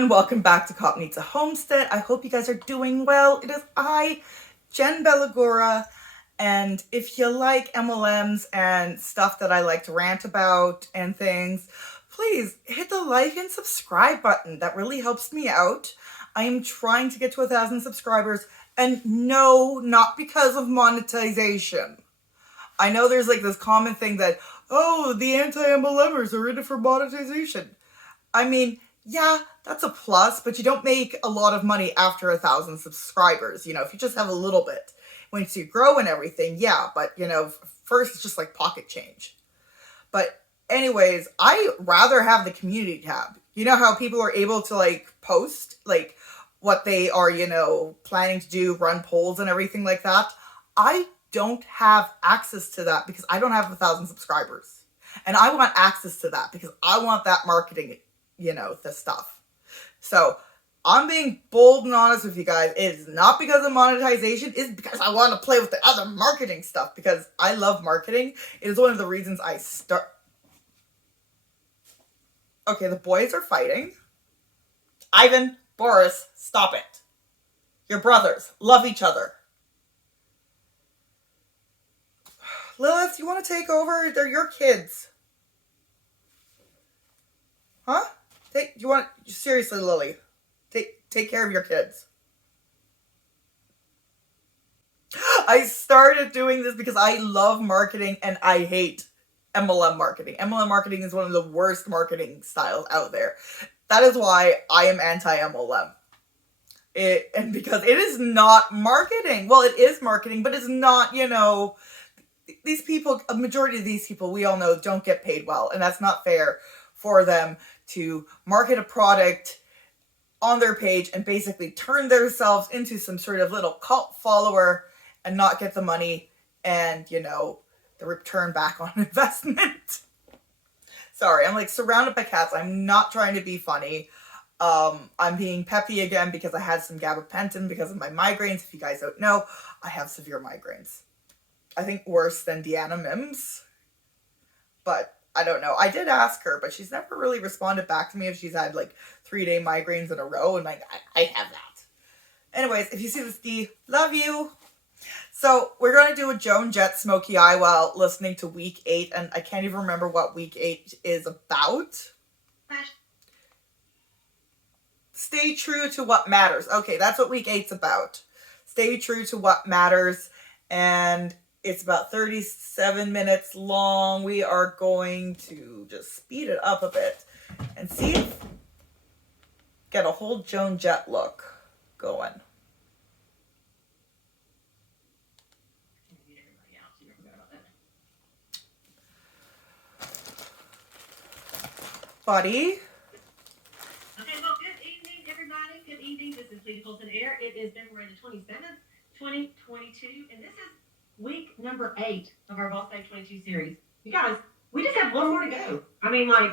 everyone, welcome back to Cop Needs a Homestead. I hope you guys are doing well. It is I, Jen Belogura, and if you like MLMs and stuff that I like to rant about and things, please hit the like and subscribe button. That really helps me out. I am trying to get to 1,000 subscribers, and no, not because of monetization. I know there's like this common thing that, oh, the anti-MLMers are in it for monetization. I mean, yeah, that's a plus, but you don't make a lot of money after 1,000 subscribers. You know, if you just have a little bit. Once you grow and everything, yeah, but, you know, first it's just like pocket change. But anyways, I rather have the community tab. You know how people are able to, like, post, like, what they are, you know, planning to do, run polls and everything like that? I don't have access to that because I don't have 1,000 subscribers. And I want access to that because I want that marketing, you know, the stuff. So I'm being bold and honest with you guys. It is not because of monetization. It's because I want to play with the other marketing stuff because I love marketing. It is one of the reasons I start. Okay, the boys are fighting. Ivan, Boris, stop it. You're brothers. Love each other. Lilith, you want to take over? They're your kids. Huh? Seriously, Lily, take care of your kids. I started doing this because I love marketing and I hate MLM marketing. MLM marketing is one of the worst marketing styles out there. That is why I am anti-MLM. And because it is not marketing. Well, it is marketing, but it's not, you know, these people, a majority of these people, we all know, don't get paid well. And that's not fair for them to market a product on their page and basically turn themselves into some sort of little cult follower and not get the money and, you know, the return back on investment. Sorry, I'm like surrounded by cats. I'm not trying to be funny. I'm being peppy again because I had some gabapentin because of my migraines. If you guys don't know, I have severe migraines. I think worse than Deanna Mims. But I don't know. I did ask her, but she's never really responded back to me if she's had like 3-day migraines in a row. And like, I have that. Anyways, if you see this D, love you. So we're going to do a Joan Jett Smoky Eye while listening to week 8. And I can't even remember what week 8 is about. Stay true to what matters. Okay, that's what week 8's about. Stay true to what matters. And it's about 37 minutes long. We are going to just speed it up a bit and see if get a whole Joan Jett look going. Buddy. Okay, well, good evening, everybody. Good evening. This is Lady Colton Air. It is February the 27th, 2022, and this is week number 8 of our Boss Babe 22 series. You guys, we just have one more to go. I mean, like,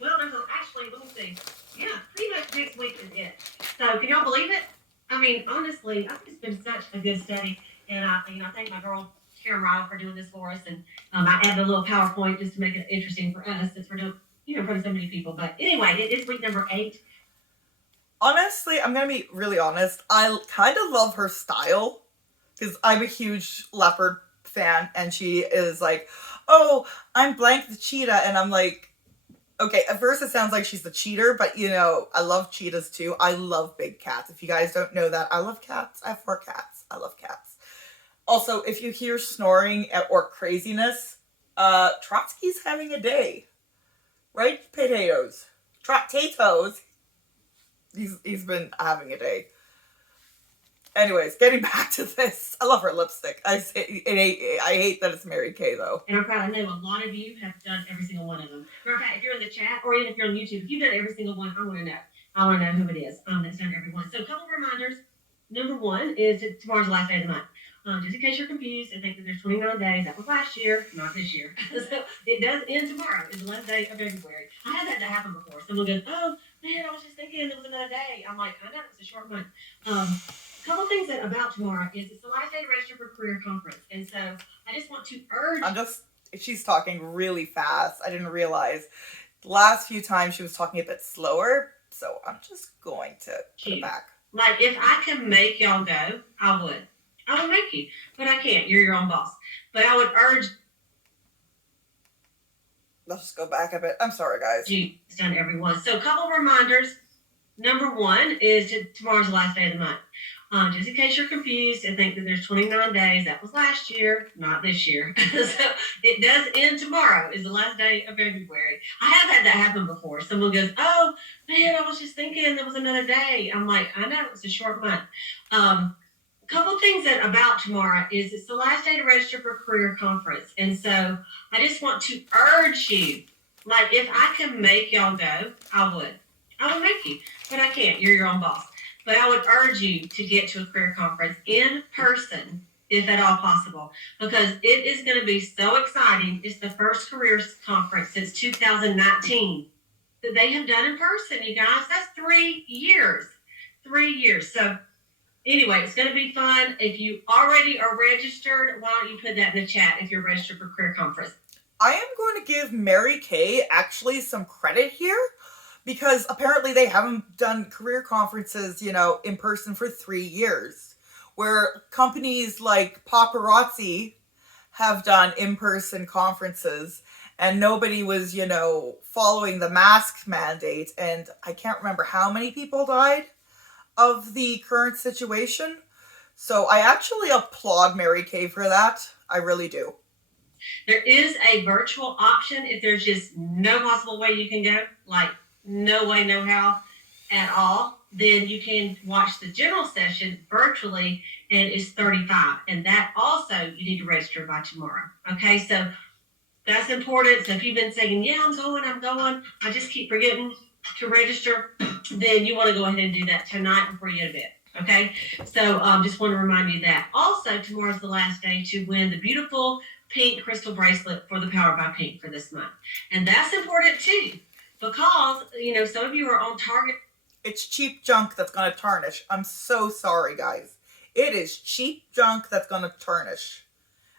well, actually, let me see. Yeah, pretty much next week is it. So, can y'all believe it? I mean, honestly, I think it's been such a good study, and I thank my girl Karen Ryle for doing this for us, and I added a little PowerPoint just to make it interesting for us since we're doing, you know, in front of so many people. But anyway, it is week number 8. Honestly, I'm going to be really honest. I kind of love her style. Because I'm a huge leopard fan, and she is like, oh, I'm Blank the cheetah, and I'm like, okay, at first it sounds like she's the cheater, but, you know, I love cheetahs too. I love big cats. If you guys don't know that, I love cats. I have 4 cats. I love cats. Also, if you hear snoring or craziness, Trotsky's having a day. Right? Potatoes. Trotatoes. He's been having a day. Anyways, getting back to this. I love her lipstick. I hate that it's Mary Kay, though. And I'm proud. I know a lot of you have done every single one of them. Matter of fact, if you're in the chat or even if you're on YouTube, if you've done every single one, I want to know. I want to know who it is that's done every one. So a couple of reminders. Number 1 is tomorrow's the last day of the month. Just in case you're confused and think that there's 29 days. That was last year, not this year. So it does end tomorrow. It's the last day of February. I had that to happen before. Someone goes, oh, man, I was just thinking it was another day. I'm like, I know, it's a short month. Couple things about tomorrow is it's the last day to register for career conference. And so I just want to urge. She's talking really fast. I didn't realize. The last few times she was talking a bit slower So I'm just going to put it back. Like, if I can make y'all go, I would. I would make you, but I can't. You're your own boss. But I would urge. Let's just go back a bit. I'm sorry, guys. It's done everyone. So a couple of reminders. Number one is tomorrow's the last day of the month. Just in case you're confused and think that there's 29 days, that was last year, not this year. So it does end tomorrow, is the last day of February. I have had that happen before. Someone goes, oh, man, I was just thinking there was another day. I'm like, I know, it's a short month. A couple things about tomorrow is it's the last day to register for a career conference. And so I just want to urge you, like, if I can make y'all go, I would. I would make you, but I can't. You're your own boss. But I would urge you to get to a career conference in person, if at all possible, because it is going to be so exciting. It's the first careers conference since 2019 that they have done in person, you guys. That's 3 years. 3 years. So anyway, it's going to be fun. If you already are registered, why don't you put that in the chat if you're registered for career conference? I am going to give Mary Kay actually some credit here, because apparently they haven't done career conferences, in person for 3 years, where companies like Paparazzi have done in-person conferences and nobody was, following the mask mandate. And I can't remember how many people died of the current situation. So I actually applaud Mary Kay for that. I really do. There is a virtual option if there's just no possible way you can go, like no way, no how at all, then you can watch the general session virtually, and it's $35. And that also you need to register by tomorrow. Okay, so that's important. So if you've been saying, yeah, I'm going, I just keep forgetting to register, then you want to go ahead and do that tonight before you go to bed. Okay, so just want to remind you that. Also, tomorrow's the last day to win the beautiful pink crystal bracelet for the Power by Pink for this month. And that's important too, because, some of you are on target. It's cheap junk that's going to tarnish. I'm so sorry, guys. It is cheap junk that's going to tarnish.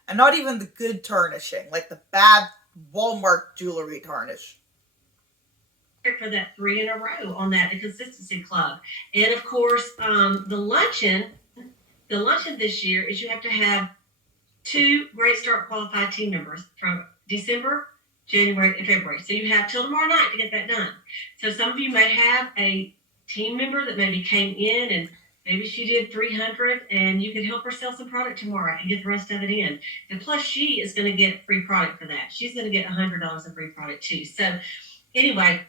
And not even the good tarnishing, like the bad Walmart jewelry tarnish. For that 3 in a row on that, the Consistency Club. And of course, the luncheon this year is you have to have 2 Great Start qualified team members from December, January, and February. So you have till tomorrow night to get that done. So some of you may have a team member that maybe came in and maybe she did 300 and you could help her sell some product tomorrow and get the rest of it in. And plus she is going to get free product for that. She's going to get $100 of free product too. So anyway,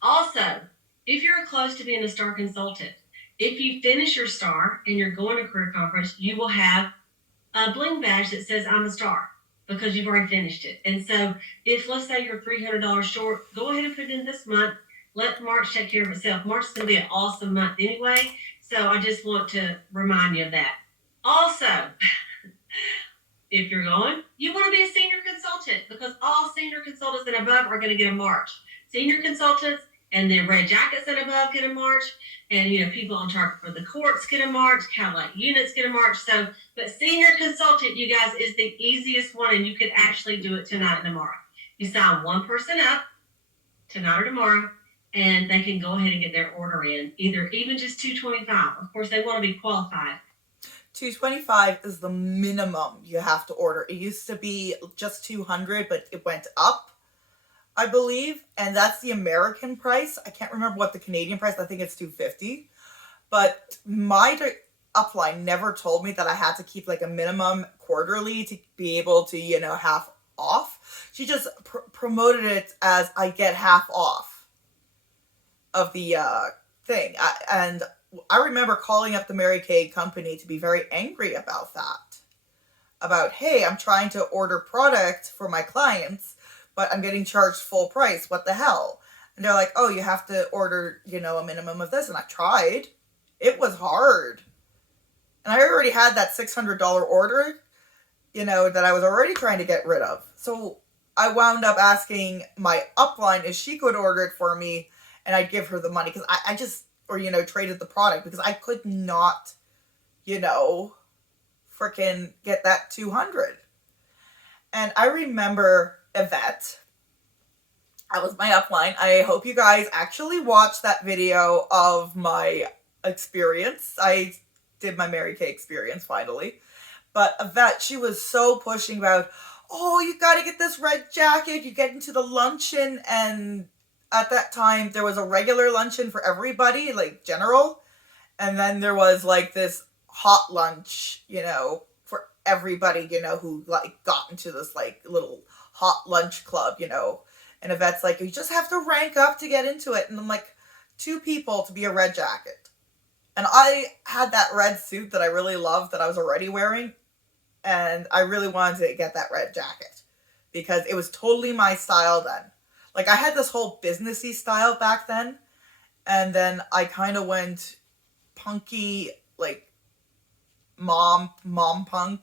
also, if you're close to being a STAR consultant, if you finish your STAR and you're going to career conference, you will have a bling badge that says I'm a STAR because you've already finished it. And so if, let's say, you're $300 short, go ahead and put it in this month. Let March take care of itself. March is going to be an awesome month anyway. So I just want to remind you of that. Also, if you're going, you want to be a senior consultant because all senior consultants and above are going to get a March. Senior consultants and then red jackets and above get a March. And, people on target for the courts get a March. Cadillac units get a March. So, but senior consultant, you guys, is the easiest one. And you could actually do it tonight and tomorrow. You sign one person up tonight or tomorrow, and they can go ahead and get their order in, even just $225. Of course, they want to be qualified. $225 is the minimum you have to order. It used to be just $200, but it went up, I believe, and that's the American price. I can't remember what the Canadian price. I think it's $250. But my upline never told me that I had to keep like a minimum quarterly to be able to, half off. She just promoted it as I get half off of the thing. And I remember calling up the Mary Kay company to be very angry about that. About, hey, I'm trying to order product for my clients, but I'm getting charged full price. What the hell? And they're like, oh, you have to order, a minimum of this. And I tried. It was hard. And I already had that $600 order, that I was already trying to get rid of. So I wound up asking my upline if she could order it for me and I'd give her the money. Because I just, traded the product because I could not, freaking get that 200. And I remember Yvette. That was my upline. I hope you guys actually watched that video of my experience. I did my Mary Kay experience finally. But Yvette, she was so pushing about, oh, you got to get this red jacket. You get into the luncheon, and at that time there was a regular luncheon for everybody, like general, and then there was like this hot lunch, for everybody, who like got into this like little hot lunch club, And Yvette's like, you just have to rank up to get into it, and I'm like, 2 people to be a red jacket. And I had that red suit that I really loved that I was already wearing, and I really wanted to get that red jacket because it was totally my style then. Like, I had this whole businessy style back then, and then I kind of went punky, like mom punk,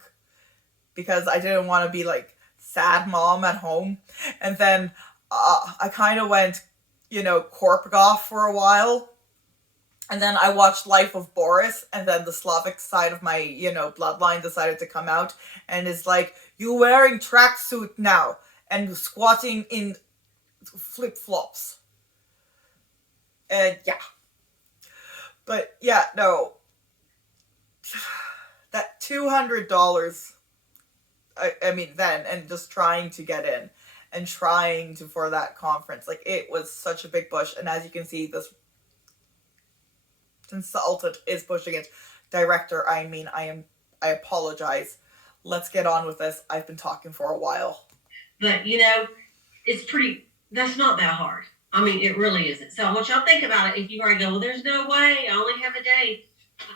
because I didn't want to be like sad mom at home. And then I kind of went, corp goth for a while. And then I watched Life of Boris, and then the Slavic side of my, bloodline decided to come out, and it's like, you wearing tracksuit now, and squatting in flip-flops. And yeah. But yeah, no. That $200, I mean then, and just trying to get in, and trying to, for that conference, like, it was such a big push, and as you can see, this consultant is pushing it. Director, I apologize. Let's get on with this. I've been talking for a while. But, that's not that hard. I mean, it really isn't. So I want y'all to think about it. If you are go, well, there's no way, I only have a day.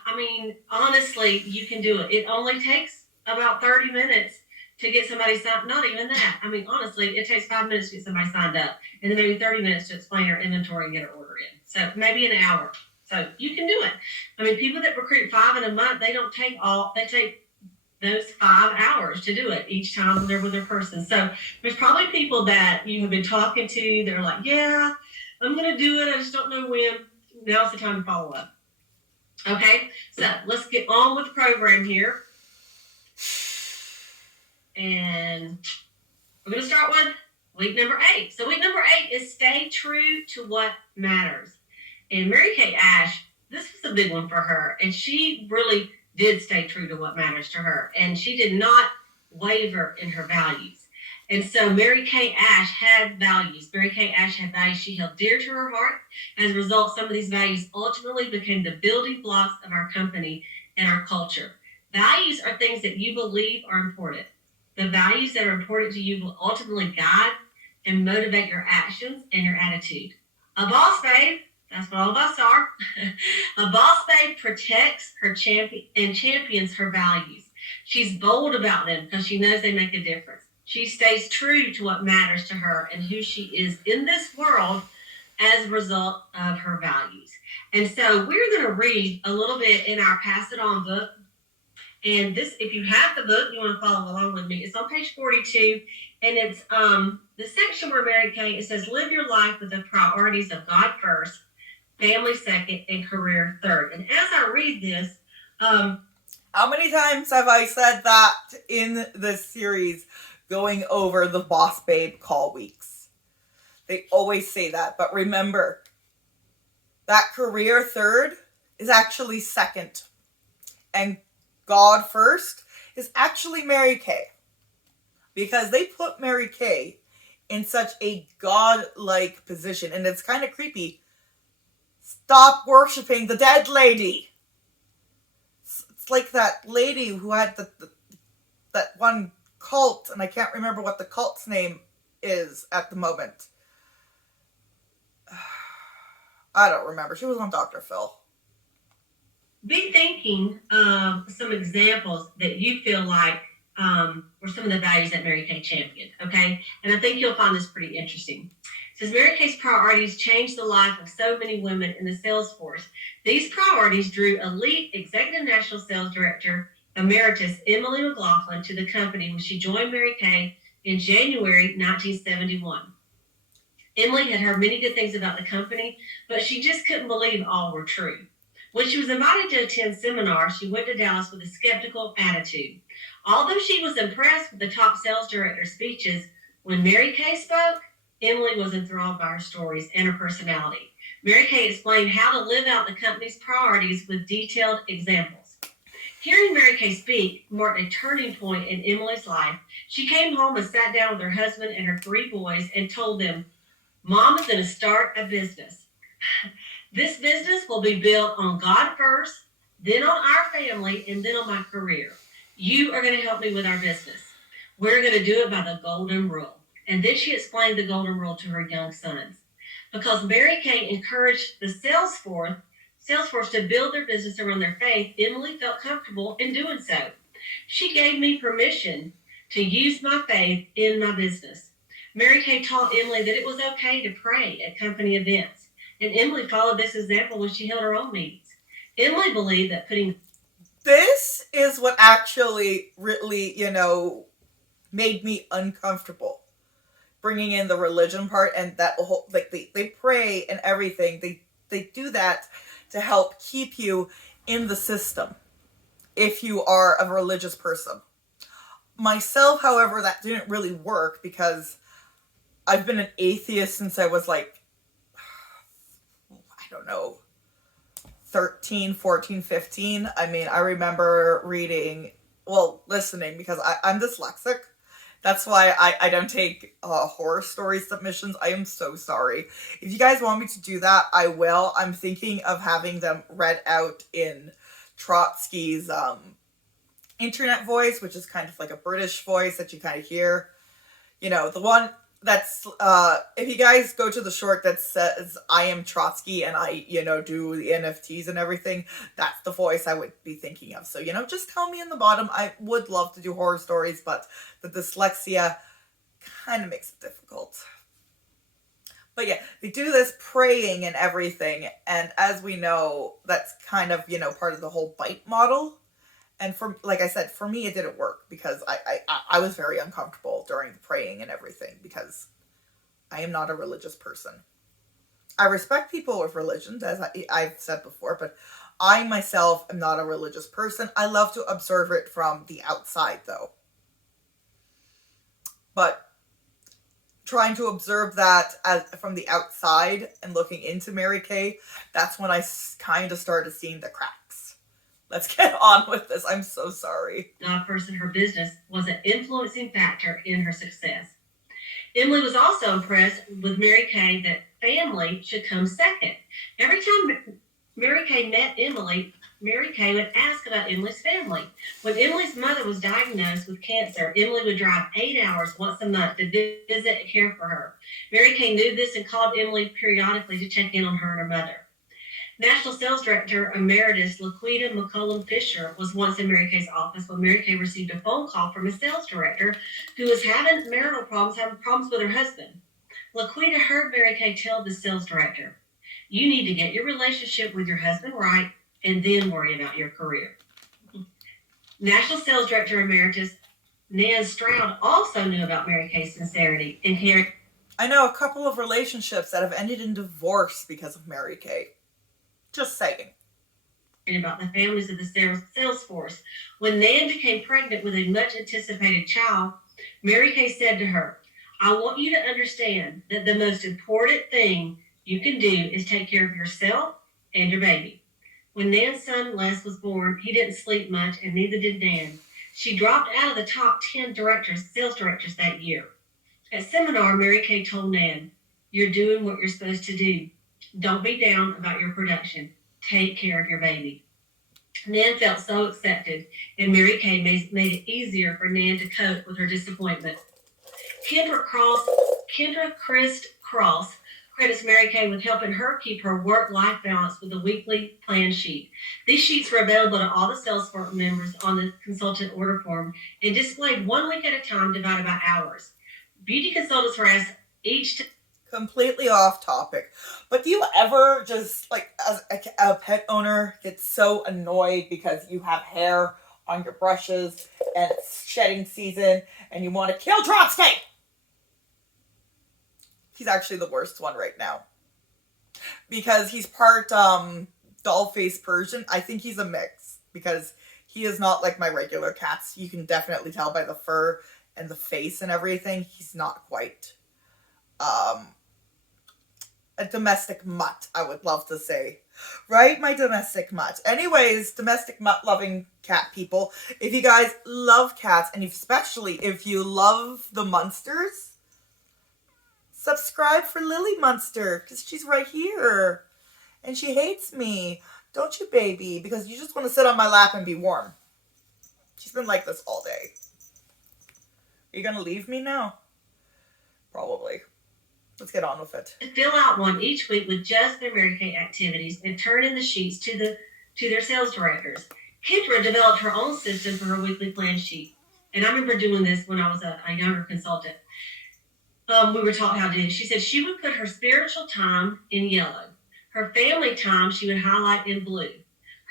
I mean, honestly, you can do it. It only takes about 30 minutes to get somebody signed. Not even that. I mean, honestly, it takes 5 minutes to get somebody signed up, and then maybe 30 minutes to explain her inventory and get her order in. So maybe an hour. So you can do it. I mean, people that recruit 5 in a month, they take those 5 hours to do it each time they're with their person. So there's probably people that you have been talking to that are like, yeah, I'm going to do it. I just don't know when. Now's the time to follow up. Okay, so let's get on with the program here. And we're going to start with week number 8. So week number 8 is stay true to what matters. And Mary Kay Ash, this was a big one for her. And she really did stay true to what matters to her. And she did not waver in her values. And so Mary Kay Ash had values. Mary Kay Ash had values she held dear to her heart. As a result, some of these values ultimately became the building blocks of our company and our culture. Values are things that you believe are important. The values that are important to you will ultimately guide and motivate your actions and your attitude. A boss babe, that's what all of us are. A boss babe protects her champion and champions her values. She's bold about them because she knows they make a difference. She stays true to what matters to her and who she is in this world as a result of her values. And so we're going to read a little bit in our Pass It On book. And this, if you have the book, you want to follow along with me. It's on page 42, and it's the section where Mary Kay, it says, live your life with the priorities of God first, family second, and career third. And as I read this, how many times have I said that in this series going over the Boss Babe call weeks? They always say that, but remember, that career third is actually second, and God first is actually Mary Kay, because they put Mary Kay in such a God-like position, and it's kind of creepy. Stop worshiping the dead lady. It's like that lady who had that one cult, and I can't remember what the cult's name is at the moment. I don't remember. She was on Dr. Phil. Be thinking of some examples that you feel like were some of the values that Mary Kay championed, okay? And I think you'll find this pretty interesting. It says, Mary Kay's priorities changed the life of so many women in the sales force. These priorities drew elite Executive National Sales Director Emeritus Emily McLaughlin to the company when she joined Mary Kay in January 1971. Emily had heard many good things about the company, but she just couldn't believe all were true. When she was invited to attend seminars, she went to Dallas with a skeptical attitude. Although she was impressed with the top sales director's speeches, when Mary Kay spoke, Emily was enthralled by her stories and her personality. Mary Kay explained how to live out the company's priorities with detailed examples. Hearing Mary Kay speak marked a turning point in Emily's life. She came home and sat down with her husband and her 3 boys and told them, Mom is going to start a business. This business will be built on God first, then on our family, and then on my career. You are going to help me with our business. We're going to do it by the golden rule. And then she explained the golden rule to her young sons. Because Mary Kay encouraged the sales force to build their business around their faith, Emily felt comfortable in doing so. She gave me permission to use my faith in my business. Mary Kay taught Emily that it was okay to pray at company events, and Emily followed this example when she held her own meetings. Emily believed that putting... This is what actually really, made me uncomfortable. Bringing in the religion part and that whole, like, they pray and everything. They do that to help keep you in the system if you are a religious person. Myself, however, that didn't really work because I've been an atheist since I was like, I don't know, 13, 14, 15. I mean, I remember listening because I'm dyslexic. That's why I don't take horror story submissions. I am so sorry. If you guys want me to do that, I will. I'm thinking of having them read out in Trotsky's internet voice, which is kind of like a British voice that you kind of hear. The one that's, if you guys go to the short that says, I am Trotsky and I, do the NFTs and everything, that's the voice I would be thinking of. So, just tell me in the bottom. I would love to do horror stories, but the dyslexia kind of makes it difficult. But yeah, they do this praying and everything. And as we know, that's kind of, part of the whole bite model. And like I said, for me, it didn't work because I was very uncomfortable during the praying and everything because I am not a religious person. I respect people with religions, as I've said before, but I myself am not a religious person. I love to observe it from the outside, though. But trying to observe that from the outside and looking into Mary Kay, that's when I kind of started seeing the cracks. Let's get on with this. I'm so sorry. God first in her business was an influencing factor in her success. Emily was also impressed with Mary Kay that family should come second. Every time Mary Kay met Emily, Mary Kay would ask about Emily's family. When Emily's mother was diagnosed with cancer, Emily would drive 8 hours once a month to visit and care for her. Mary Kay knew this and called Emily periodically to check in on her and her mother. National Sales Director Emeritus Laquita McCollum Fisher was once in Mary Kay's office when Mary Kay received a phone call from a sales director who was having marital problems, having problems with her husband. Laquita heard Mary Kay tell the sales director, you need to get your relationship with your husband right and then worry about your career. National Sales Director Emeritus Nan Stroud also knew about Mary Kay's sincerity and caring. I know a couple of relationships that have ended in divorce because of Mary Kay. Just saying. About the families of the sales force. When Nan became pregnant with a much anticipated child, Mary Kay said to her, I want you to understand that the most important thing you can do is take care of yourself and your baby. When Nan's son Les was born, he didn't sleep much and neither did Nan. She dropped out of the top 10 sales directors that year. At seminar, Mary Kay told Nan, you're doing what you're supposed to do. Don't be down about your production. Take care of your baby. Nan felt so accepted, and Mary Kay made it easier for Nan to cope with her disappointment. Kendra Christ Cross credits Mary Kay with helping her keep her work-life balance with a weekly plan sheet. These sheets were available to all the sales force members on the consultant order form and displayed 1 week at a time divided by hours. Beauty consultants were asked each to... Completely off topic, but do you ever just, like, as a pet owner, get so annoyed because you have hair on your brushes and it's shedding season and you want to kill Trotsky? He's actually the worst one right now because he's part doll-faced Persian. I think he's a mix because he is not like my regular cats. You can definitely tell by the fur and the face and everything. He's not quite a domestic mutt, I would love to say. Right? My domestic mutt. Anyways, domestic mutt loving cat people, if you guys love cats, and especially if you love the Munsters, subscribe for Lily Munster, because she's right here. And she hates me. Don't you, baby? Because you just want to sit on my lap and be warm. She's been like this all day. Are you going to leave me now? Probably. Let's get on with it. Fill out one each week with just their Mary Kay activities and turn in the sheets to their sales directors. Kendra developed her own system for her weekly plan sheet. And I remember doing this when I was a younger consultant. We were taught how to do it. She said she would put her spiritual time in yellow. Her family time she would highlight in blue.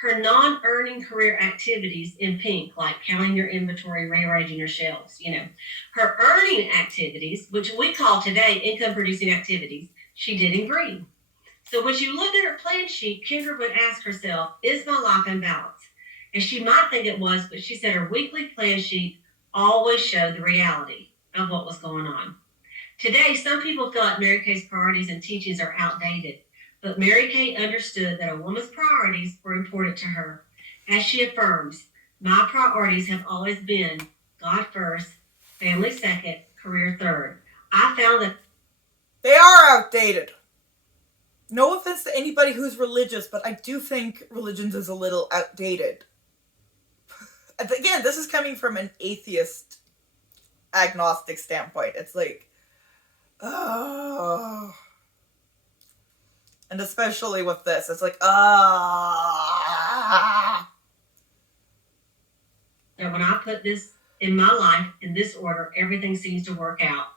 Her non-earning career activities in pink, like counting your inventory, rearranging your shelves, Her earning activities, which we call today income-producing activities, she did in green. So when she looked at her plan sheet, Kendra would ask herself, is my life in balance? And she might think it was, but she said her weekly plan sheet always showed the reality of what was going on. Today, some people feel like Mary Kay's priorities and teachings are outdated. But Mary Kay understood that a woman's priorities were important to her. As she affirms, my priorities have always been God first, family second, career third. I found that they are outdated. No offense to anybody who's religious, but I do think religion is a little outdated. Again, this is coming from an atheist, agnostic standpoint. It's like, oh... And especially with this, it's like, And when I put this in my life in this order, everything seems to work out.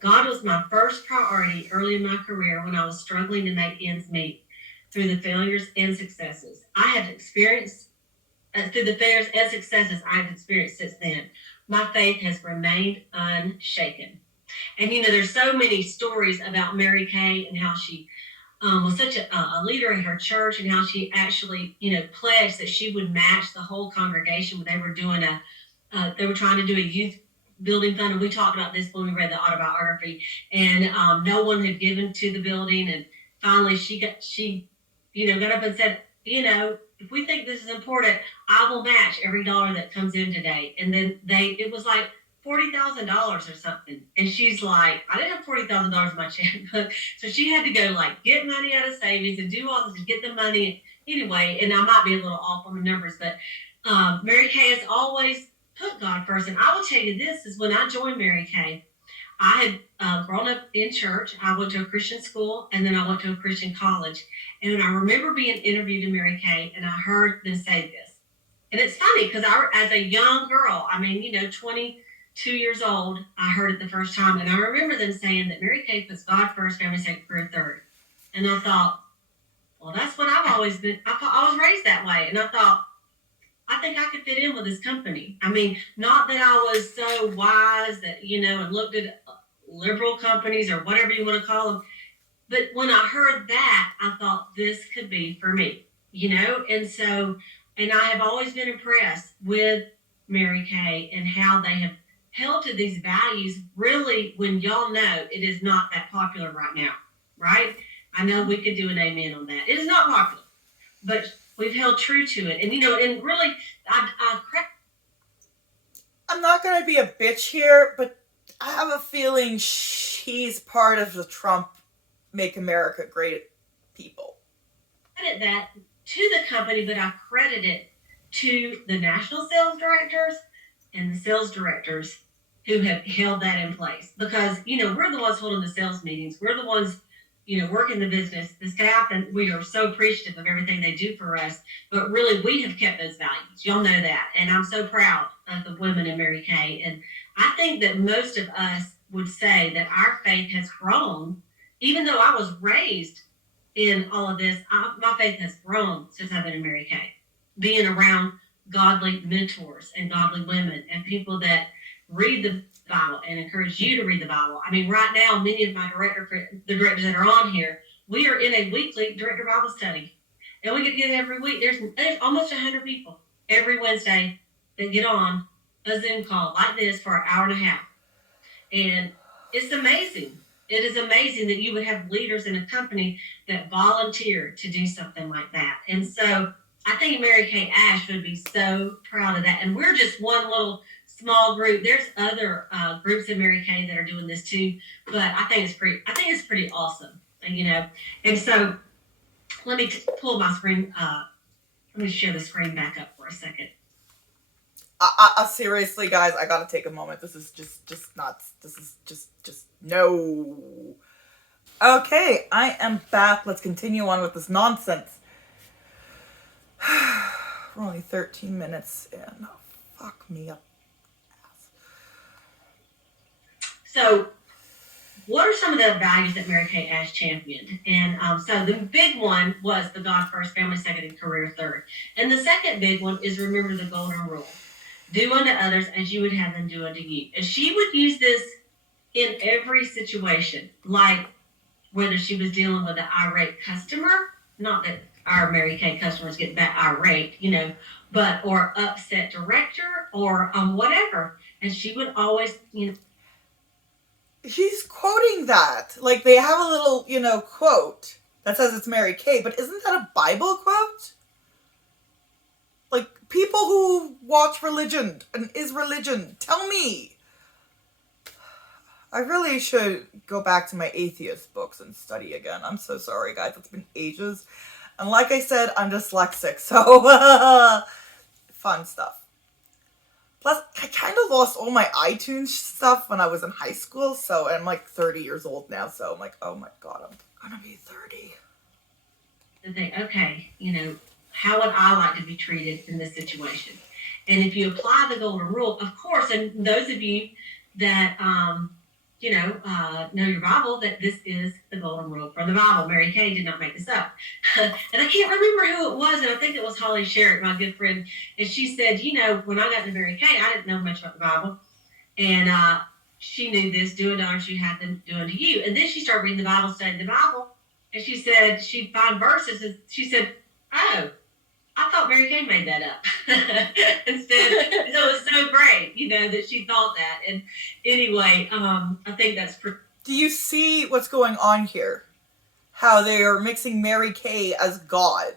God was my first priority early in my career when I was struggling to make ends meet through the failures and successes I have experienced. Through the failures and successes I have experienced since then, my faith has remained unshaken. And there's so many stories about Mary Kay and how she was such a leader in her church, and how she actually, pledged that she would match the whole congregation when they were doing they were trying to do a youth building fund. And we talked about this when we read the autobiography, and no one had given to the building. And finally she got up and said, if we think this is important, I will match every dollar that comes in today. And then it was like $40,000 or something. And she's like, I didn't have $40,000 in my checkbook. So she had to go get money out of savings and do all this to get the money anyway. And I might be a little off on the numbers, but Mary Kay has always put God first. And I will tell you, this is when I joined Mary Kay. I had grown up in church. I went to a Christian school, and then I went to a Christian college. And I remember being interviewed in Mary Kay, and I heard them say this. And it's funny because as a young girl, 22 years old, I heard it the first time. And I remember them saying that Mary Kay puts God first, family second, career third. And I thought, well, that's what I've always been. I was raised that way. And I thought, I think I could fit in with this company. Not that I was so wise that, and looked at liberal companies or whatever you want to call them. But when I heard that, I thought this could be for me, and I have always been impressed with Mary Kay and how they have held to these values, really, when y'all know it is not that popular right now, right? I know we could do an amen on that. It is not popular, but we've held true to it. And, and really, I'm not going to be a bitch here, but I have a feeling she's part of the Trump Make America Great people. Credit that to the company, but I credit it to the national sales directors and the sales directors who have held that in place. Because, we're the ones holding the sales meetings. We're the ones, working the business, the staff, and we are so appreciative of everything they do for us. But really, we have kept those values. Y'all know that. And I'm so proud of the women in Mary Kay. And I think that most of us would say that our faith has grown. Even though I was raised in all of this, my faith has grown since I've been in Mary Kay. Being around godly mentors and godly women and people that read the Bible and encourage you to read the Bible. Right now, many of my the directors that are on here, we are in a weekly director Bible study. And we get together every week. There's almost 100 people every Wednesday that get on a Zoom call like this for an hour and a half. And it's amazing. It is amazing that you would have leaders in a company that volunteer to do something like that. And so I think Mary Kay Ash would be so proud of that. And we're just one little small group. There's other groups in Mary Kay that are doing this too, but I think it's pretty awesome, you know. And so let me pull my screen. Let me share the screen back up for a second. Seriously, guys, I gotta take a moment. This is just nuts. This is just no. Okay, I am back. Let's continue on with this nonsense. We're only 13 minutes in. Oh, fuck me up. So, what are some of the values that Mary Kay Ash championed? And so the big one was the God first, family second, and career third. And the second big one is remember the golden rule. Do unto others as you would have them do unto you. And she would use this in every situation, like whether she was dealing with an irate customer, not that our Mary Kay customers get that irate, you know, but or upset director or whatever. And she would always, you know. She's quoting that. Like, they have a little, you know, quote that says it's Mary Kay, but isn't that a Bible quote? Like, people who watch religion and is religion, tell me. I really should go back to my atheist books and study again. I'm so sorry, guys. It's been ages. And like I said, I'm dyslexic, so fun stuff. Plus, I kind of lost all my iTunes stuff when I was in high school, so I'm like 30 years old now, so I'm like, oh my god, I'm gonna be 30. And think, okay, you know, how would I like to be treated in this situation? And if you apply the golden rule, of course, and those of you that, you know your Bible, that this is the golden rule for the Bible. Mary Kay did not make this up. And I can't remember who it was, and I think it was Holly Sherritt, my good friend. And she said, you know, when I got to Mary Kay, I didn't know much about the Bible. And she knew this, do unto others you have them do unto you. And then she started reading the Bible, studying the Bible. And she said she'd find verses, and she said, oh, I thought Mary Kay made that up. Instead, it was so great, you know, that she thought that. And anyway, I think that's pretty. Do you see what's going on here? How they are mixing Mary Kay as God.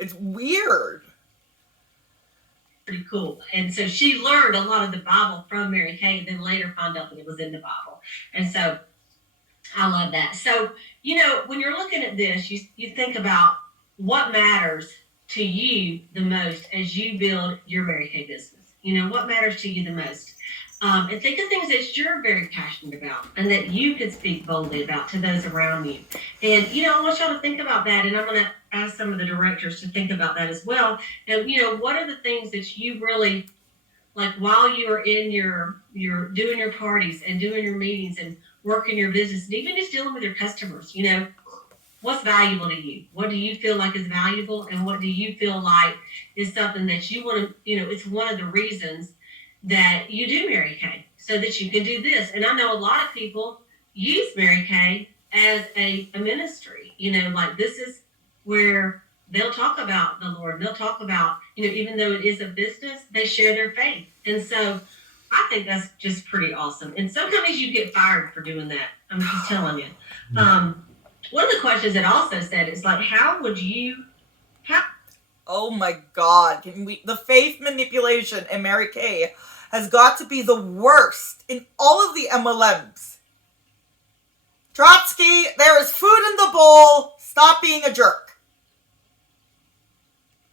It's weird. Pretty cool. And so she learned a lot of the Bible from Mary Kay, and then later found out that it was in the Bible. And so I love that. So, you know, when you're looking at this, you think about what matters to you the most as you build your Mary Kay business. You know, what matters to you the most? And think of things that you're very passionate about and that you could speak boldly about to those around you. And, you know, I want y'all to think about that. And I'm going to ask some of the directors to think about that as well. And, you know, what are the things that you really, like while you're in you're doing your parties and doing your meetings and working your business and even just dealing with your customers, you know, what's valuable to you? What do you feel like is valuable? And what do you feel like is something that you want to, you know, it's one of the reasons that you do Mary Kay, so that you can do this. And I know a lot of people use Mary Kay as a ministry, you know, like this is where they'll talk about the Lord. And they'll talk about, you know, even though it is a business, they share their faith. And so I think that's just pretty awesome. And sometimes you get fired for doing that. I'm just telling you. One of the questions that also said is like, how would you, oh my god, the faith manipulation in Mary Kay has got to be the worst in all of the MLMs. Trotsky, there is food in the bowl. Stop being a jerk.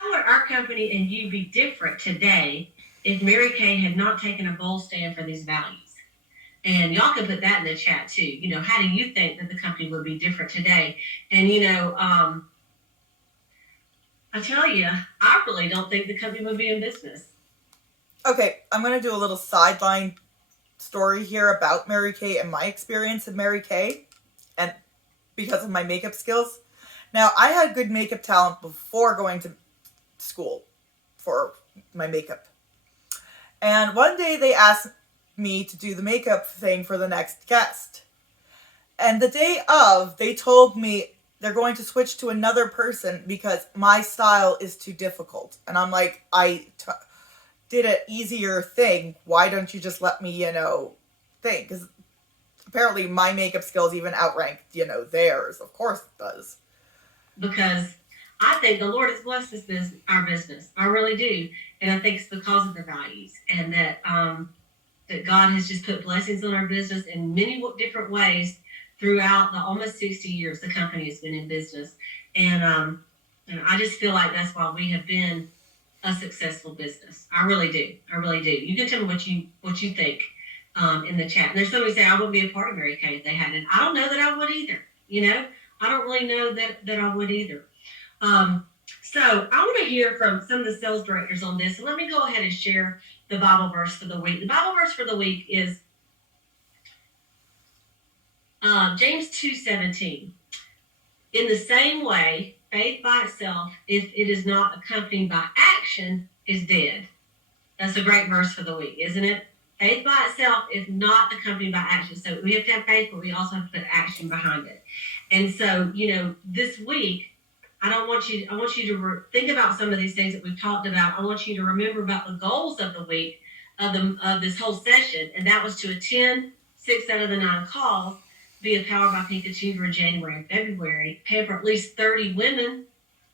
how would our company and you be different today if Mary Kay had not taken a bold stand for these values? And y'all can put that in the chat too. You know, how do you think that the company would be different today? And, you know, I tell you, I really don't think the company would be in business. Okay, I'm going to do a little sideline story here about Mary Kay and my experience in Mary Kay, and because of my makeup skills. Now, I had good makeup talent before going to school for my makeup. And one day they asked me to do the makeup thing for the next guest. And the day of, they told me they're going to switch to another person because my style is too difficult. And I'm like, did an easier thing. Why don't you just let me, you know, think? Because apparently my makeup skills even outrank, theirs. Of course it does. Because I think the Lord has blessed our business. I really do. And I think it's because of the values, and that God has just put blessings on our business in many different ways throughout the almost 60 years the company has been in business. And I just feel like that's why we have been a successful business. I really do. I really do. You can tell me what you think in the chat. And there's somebody saying I wouldn't be a part of Mary Kay if they hadn't. I don't know that I would either. I don't really know that I would either. So I want to hear from some of the sales directors on this. So let me go ahead and share the Bible verse for the week. The Bible verse for the week is James 2:17. In the same way, faith by itself, if it is not accompanied by action, is dead. That's a great verse for the week, isn't it? Faith by itself is not accompanied by action. So we have to have faith, but we also have to put action behind it. And so, this week, I want you to think about some of these things that we've talked about. I want you to remember about the goals of the week of this whole session, and that was to attend 6 out of the 9 calls via Power by Pink Achiever in January and February, pay for at least 30 women,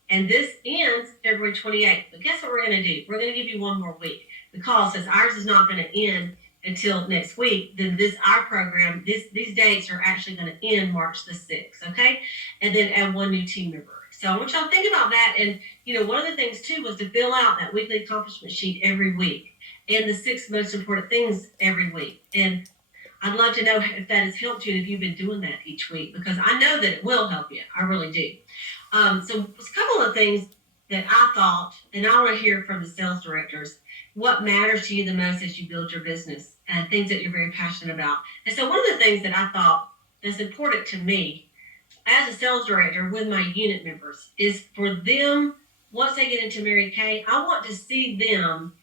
and this ends February 28th. But guess what we're going to do? We're going to give you one more week. The call says ours is not going to end until next week. Then our program, these dates are actually going to end March the 6th, okay? And then add one new team member. So I want y'all to think about that. And, one of the things, too, was to fill out that weekly accomplishment sheet every week and the 6 most important things every week. And I'd love to know if that has helped you, if you've been doing that each week, because I know that it will help you. I really do. So a couple of things that I thought, and I want to hear from the sales directors, what matters to you the most as you build your business and things that you're very passionate about. And so one of the things that I thought is important to me as a sales director with my unit members is for them, once they get into Mary Kay, I want to see them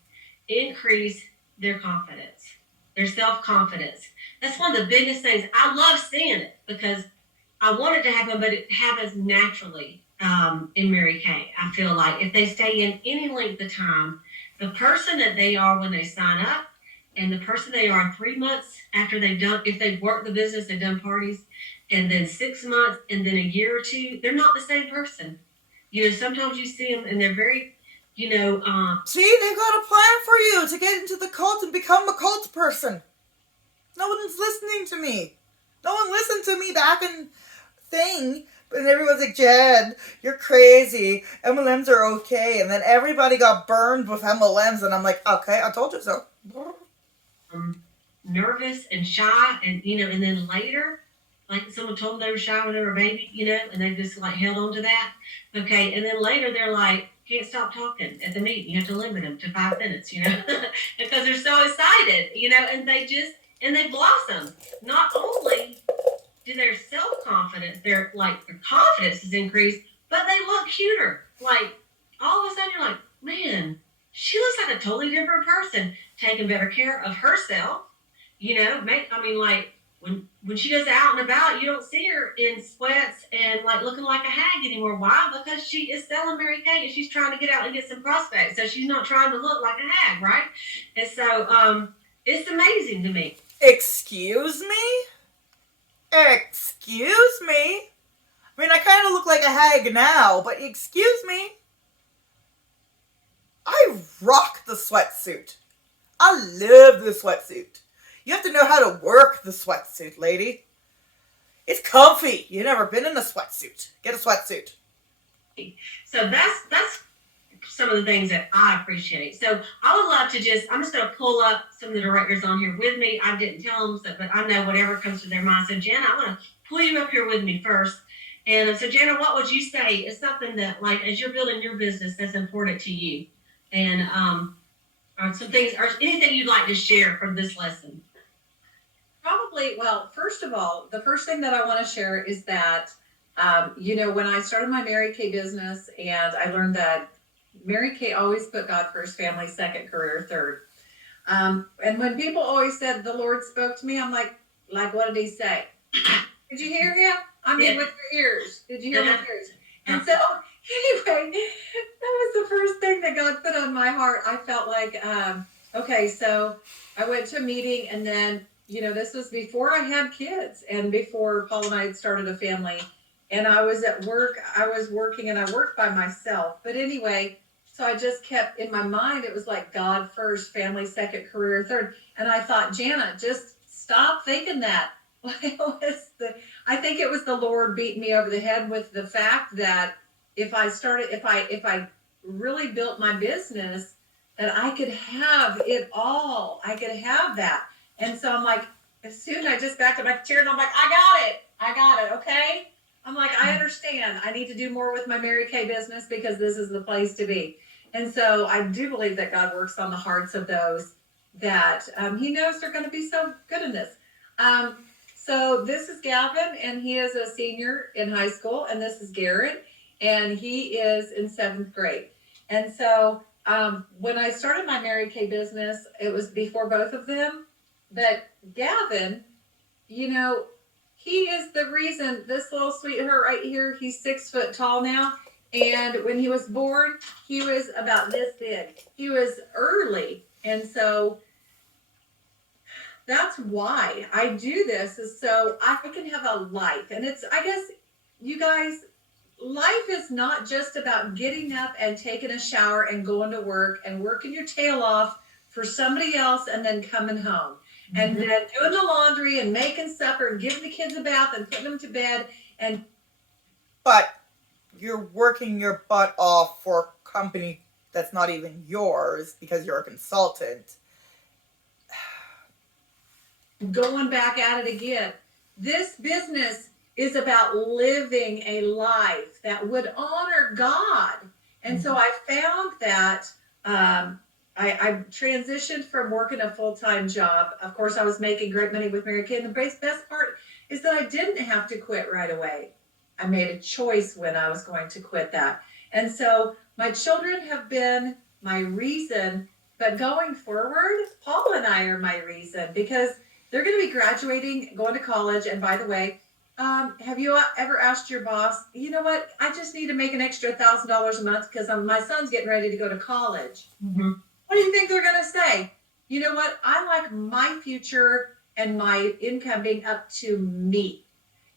increase their confidence, their self-confidence. That's one of the biggest things. I love seeing it because I want it to happen, but it happens naturally in Mary Kay. I feel like if they stay in any length of time, the person that they are when they sign up and the person they are 3 months after if they've worked the business, they've done parties, and then 6 months, and then a year or two, they're not the same person. Sometimes you see them and they're very, See, they've got a plan for you to get into the cult and become a cult person. No one's listening to me. No one listened to me back in thing. And everyone's like, Jen, you're crazy. MLMs are okay. And then everybody got burned with MLMs. And I'm like, okay, I told you so. Nervous and shy. And, and then later, like someone told them they were shy when they were a baby, and they just like held on to that. Okay. And then later they're like, can't stop talking at the meeting. You have to limit them to 5 minutes, because they're so excited, and they blossom. Not only do their self-confidence, their confidence is increased, but they look cuter. Like all of a sudden you're like, man, she looks like a totally different person, taking better care of herself. When she goes out and about, you don't see her in sweats and looking like a hag anymore. Why? Because she is selling Mary Kay and she's trying to get out and get some prospects. So she's not trying to look like a hag, right? And so it's amazing to me. Excuse me? Excuse me? I mean, I kind of look like a hag now, but excuse me? I rock the sweatsuit. I love the sweatsuit. You have to know how to work the sweatsuit, lady. It's comfy. You've never been in a sweatsuit. Get a sweatsuit. So that's some of the things that I appreciate. So I would love to I'm just going to pull up some of the directors on here with me. I didn't tell them, but I know whatever comes to their mind. So Jana, I want to pull you up here with me first. And so Jana, what would you say is something that as you're building your business that's important to you? And are some things, or anything you'd like to share from this lesson? Probably, well, first of all, the first thing that I want to share is that, when I started my Mary Kay business and I learned that Mary Kay always put God first, family second, career third. And when people always said the Lord spoke to me, I'm like, what did he say? Did you hear him? I mean, with your ears. Did you hear with your ears? And so anyway, that was the first thing that God put on my heart. I felt like, okay, so I went to a meeting and then this was before I had kids and before Paul and I had started a family. And I was at work, I was working and I worked by myself. But anyway, so I just kept in my mind, it was like God first, family second, career third. And I thought, Jana, just stop thinking that. I think it was the Lord beating me over the head with the fact that if I really built my business, that I could have it all. I could have that. And so I'm like, as soon as I just backed up my chair and I'm like, I got it. Okay. I'm like, I understand. I need to do more with my Mary Kay business because this is the place to be. And so I do believe that God works on the hearts of those that he knows they're going to be so good in this. So this is Gavin, and he is a senior in high school, and this is Garrett, and he is in 7th grade. And so when I started my Mary Kay business, it was before both of them. But Gavin, he is the reason, this little sweetheart right here, he's 6 foot tall now. And when he was born, he was about this big. He was early. And so that's why I do this, is so I can have a life. And I guess, you guys, life is not just about getting up and taking a shower and going to work and working your tail off for somebody else and then coming home. And then doing the laundry and making supper and giving the kids a bath and putting them to bed. But you're working your butt off for a company that's not even yours because you're a consultant. Going back at it again. This business is about living a life that would honor God. And so I found that I transitioned from working a full-time job. Of course, I was making great money with Mary Kay. And the best part is that I didn't have to quit right away. I made a choice when I was going to quit that. And so my children have been my reason, but going forward, Paul and I are my reason because they're going to be graduating, going to college. And by the way, have you ever asked your boss, you know what, I just need to make an extra $1,000 a month because my son's getting ready to go to college. Mm-hmm. What do you think they're going to say? You know what, I like my future and my income being up to me.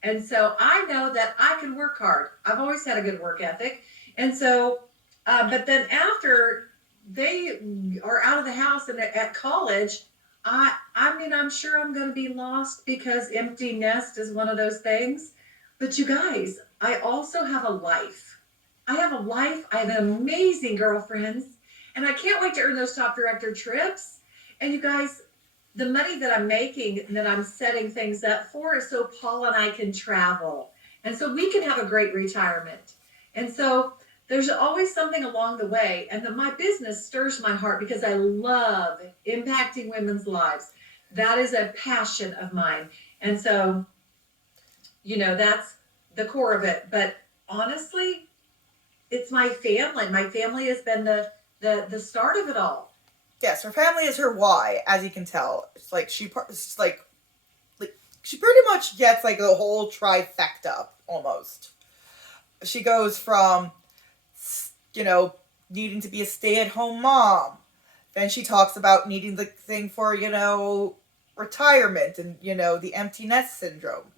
And so I know that I can work hard. I've always had a good work ethic. And so, but then after they are out of the house and at college, I mean, I'm sure I'm going to be lost because empty nest is one of those things. But you guys, I also have a life. I have a life. I have amazing girlfriends. And I can't wait to earn those top director trips. And you guys, the money that I'm making and that I'm setting things up for is so Paul and I can travel. And so we can have a great retirement. And so there's always something along the way. And my business stirs my heart because I love impacting women's lives. That is a passion of mine. And so, that's the core of it. But honestly, it's my family. My family has been the start of it all. Yes, her family is her why, as you can tell. It's like she pretty much gets like the whole trifecta almost. She goes from, needing to be a stay-at-home mom. Then she talks about needing the thing for, retirement and, the empty nest syndrome.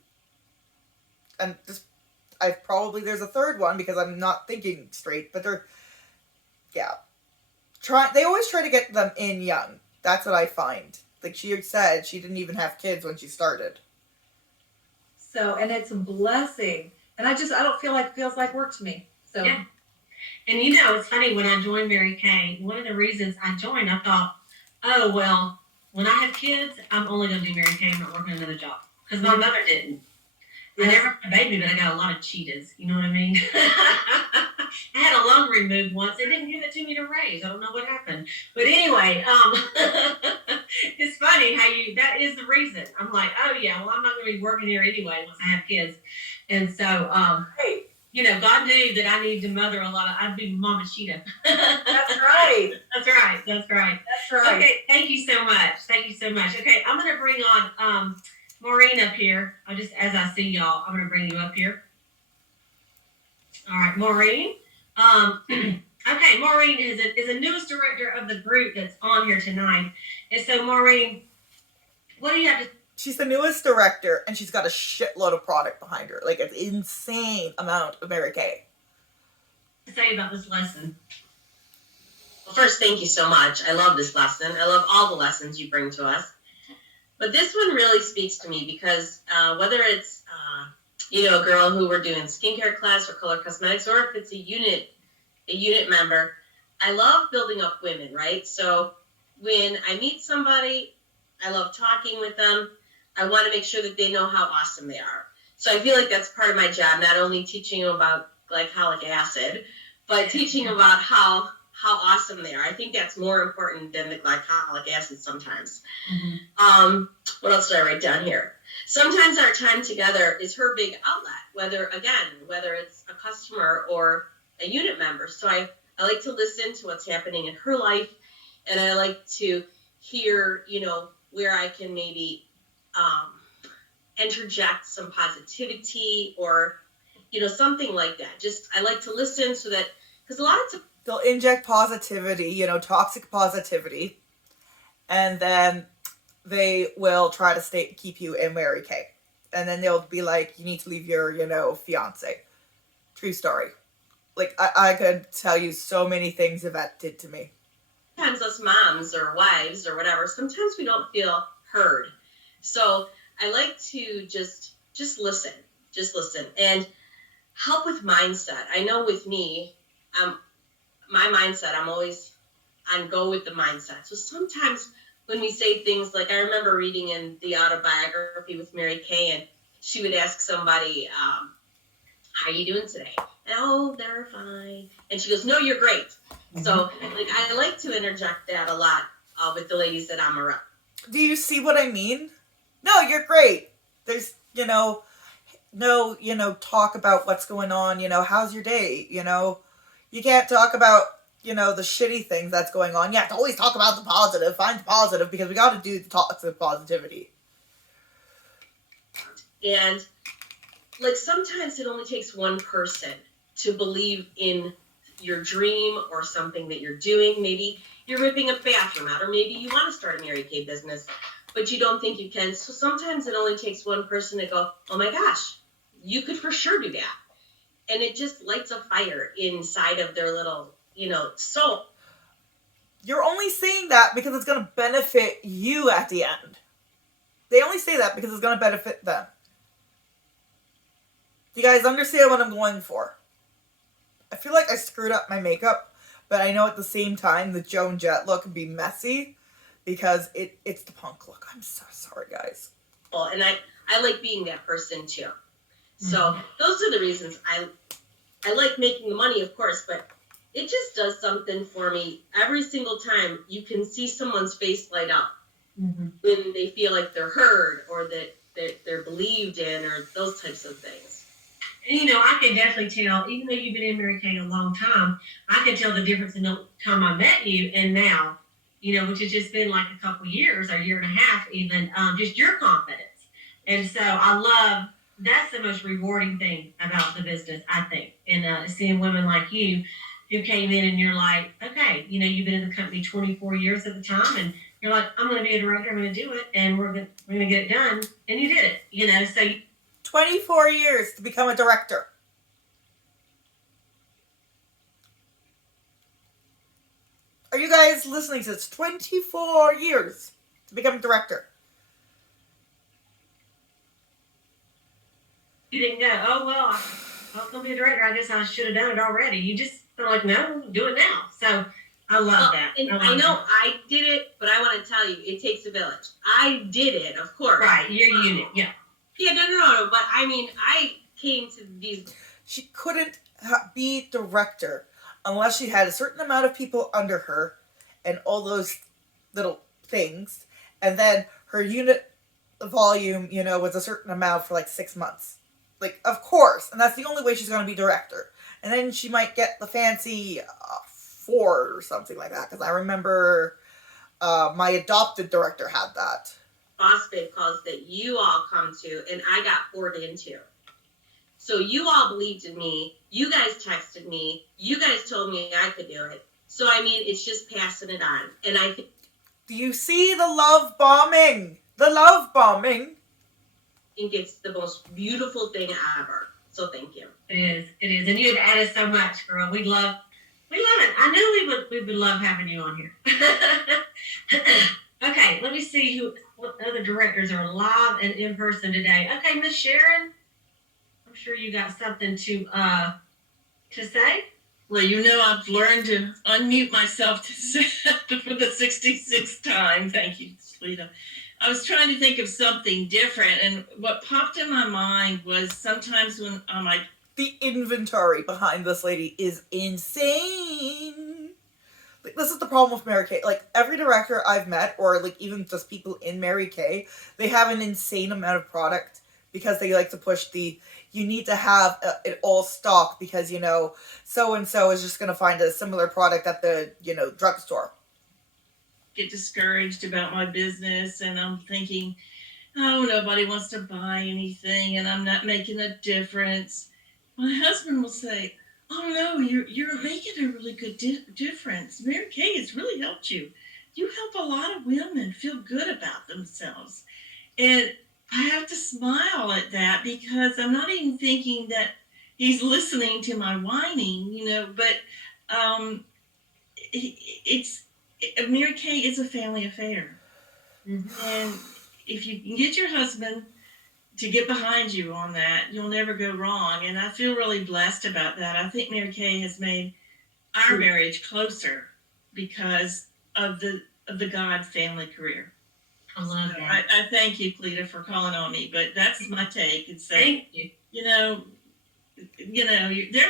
And there's a third one because I'm not thinking straight, but they always try to get them in young. That's what I find. Like she said, she didn't even have kids when she started. So, and it's a blessing. And I don't feel like it feels like work to me. So. Yeah. And it's funny, when I joined Mary Kay, one of the reasons I joined, I thought, oh, well, when I have kids, I'm only going to do Mary Kay. I'm not working another job. Because my mother didn't. Yes. I never had a baby, but I got a lot of cheetahs. You know what I mean? I had a lung removed once. They didn't give it to me to raise. I don't know what happened. But anyway, it's funny how that is the reason. I'm like, oh, yeah, well, I'm not going to be working here anyway once I have kids. And so, God knew that I needed to mother a lot I'd be Mama Cheetah. That's right. That's right. That's right. That's right. Okay, thank you so much. Thank you so much. Okay, I'm going to bring on Maureen up here. As I see y'all, I'm going to bring you up here. All right, Maureen. Okay, Maureen is the newest director of the group that's on here tonight. And so, Maureen, what do you have to She's the newest director, and she's got a shitload of product behind her. Like, an insane amount of Mary Kay. To say about this lesson. Well, first, thank you so much. I love this lesson. I love all the lessons you bring to us. But this one really speaks to me because whether it's, a girl who we're doing skincare class or color cosmetics, or if it's a unit member, I love building up women, right? So when I meet somebody, I love talking with them. I want to make sure that they know how awesome they are. So I feel like that's part of my job, not only teaching them about glycolic acid, but teaching them about how awesome they are. I think that's more important than the glycolic acid sometimes. Mm-hmm. What else did I write down here? Sometimes our time together is her big outlet, whether it's a customer or a unit member. So I like to listen to what's happening in her life, and I like to hear, where I can maybe interject some positivity or, something like that. Just, I like to listen so that, because a lot of times they'll inject positivity, toxic positivity, and then they will try to keep you in Mary Kay. And then they'll be like, you need to leave your, fiance. True story. Like, I could tell you so many things that did to me. Sometimes us moms or wives or whatever, sometimes we don't feel heard. So I like to just listen, and help with mindset. I know with me, my mindset, I'm always on go with the mindset. So sometimes when we say things like, I remember reading in the autobiography with Mary Kay, and she would ask somebody, how are you doing today? And, oh, they're fine. And she goes, no, you're great. Mm-hmm. So I like to interject that a lot with the ladies that I'm around. Do you see what I mean? No, you're great. There's, no, talk about what's going on, how's your day, You can't talk about, the shitty things that's going on. You have to always talk about the positive, find the positive, because we got to do the toxic positivity. And, sometimes it only takes one person to believe in your dream or something that you're doing. Maybe you're ripping a bathroom out, or maybe you want to start a Mary Kay business, but you don't think you can. So sometimes it only takes one person to go, oh my gosh, you could for sure do that. And it just lights a fire inside of their little, soul. You're only saying that because it's going to benefit you at the end. They only say that because it's going to benefit them. You guys understand what I'm going for? I feel like I screwed up my makeup, but I know at the same time the Joan Jett look can be messy because it's the punk look. I'm so sorry, guys. Well, and I like being that person too. So those are the reasons I like making the money, of course, but it just does something for me. Every single time you can see someone's face light up when they feel like they're heard or that they're believed in or those types of things. And, I can definitely tell, even though you've been in Mary Kay a long time, I can tell the difference in the time I met you and now, which has just been like a couple years or a year and a half even, just your confidence. And so that's the most rewarding thing about the business, I think. And seeing women like you who came in and you're like, okay, you've been in the company 24 years at the time, and you're like, I'm going to be a director, I'm going to do it, and we're going to get it done. And you did it, so 24 years to become a director. Are you guys listening to this? 24 years to become a director. You didn't go, oh, well, I was going to be a director. I guess I should have done it already. You just are like, no, do it now. So I love that. And I know I did it, but I want to tell you, it takes a village. I did it, of course. Right, your unit, yeah. Yeah, no. But I mean, I came to these. She couldn't be director unless she had a certain amount of people under her and all those little things. And then her unit volume, was a certain amount for 6 months. Of course. And that's the only way she's going to be director. And then she might get the fancy 4 or something like that. Because I remember my adopted director had that. Boss babe calls that you all come to and I got poured into. So you all believed in me. You guys texted me. You guys told me I could do it. So, I mean, it's just passing it on. And I think. Do you see the love bombing? The love bombing. I think it's the most beautiful thing ever. So thank you. It is. And you have added so much, girl. We love it. I knew we would love having you on here. Okay, let me see what other directors are live and in person today. Okay, Miss Sharon, I'm sure you got something to say. Well, I've learned to unmute myself for the 66th time. Thank you, Lita. I was trying to think of something different, and what popped in my mind was sometimes when the inventory behind this lady is insane. Like, this is the problem with Mary Kay. Like, every director I've met, or like even just people in Mary Kay, they have an insane amount of product because they like to push you need to have it all stocked because, so-and-so is just going to find a similar product at the, drugstore. get discouraged about my business, and I'm thinking, oh, nobody wants to buy anything, and I'm not making a difference. My husband will say, oh no, you're making a really good difference. Mary Kay has really helped you. You help a lot of women feel good about themselves. And I have to smile at that because I'm not even thinking that he's listening to my whining, but Mary Kay is a family affair. Mm-hmm. And if you can get your husband to get behind you on that, you'll never go wrong. And I feel really blessed about that. I think Mary Kay has made our marriage closer because of the God family career. I love that. I thank you, Cleta, for calling on me, but that's my take. It's thank you. They're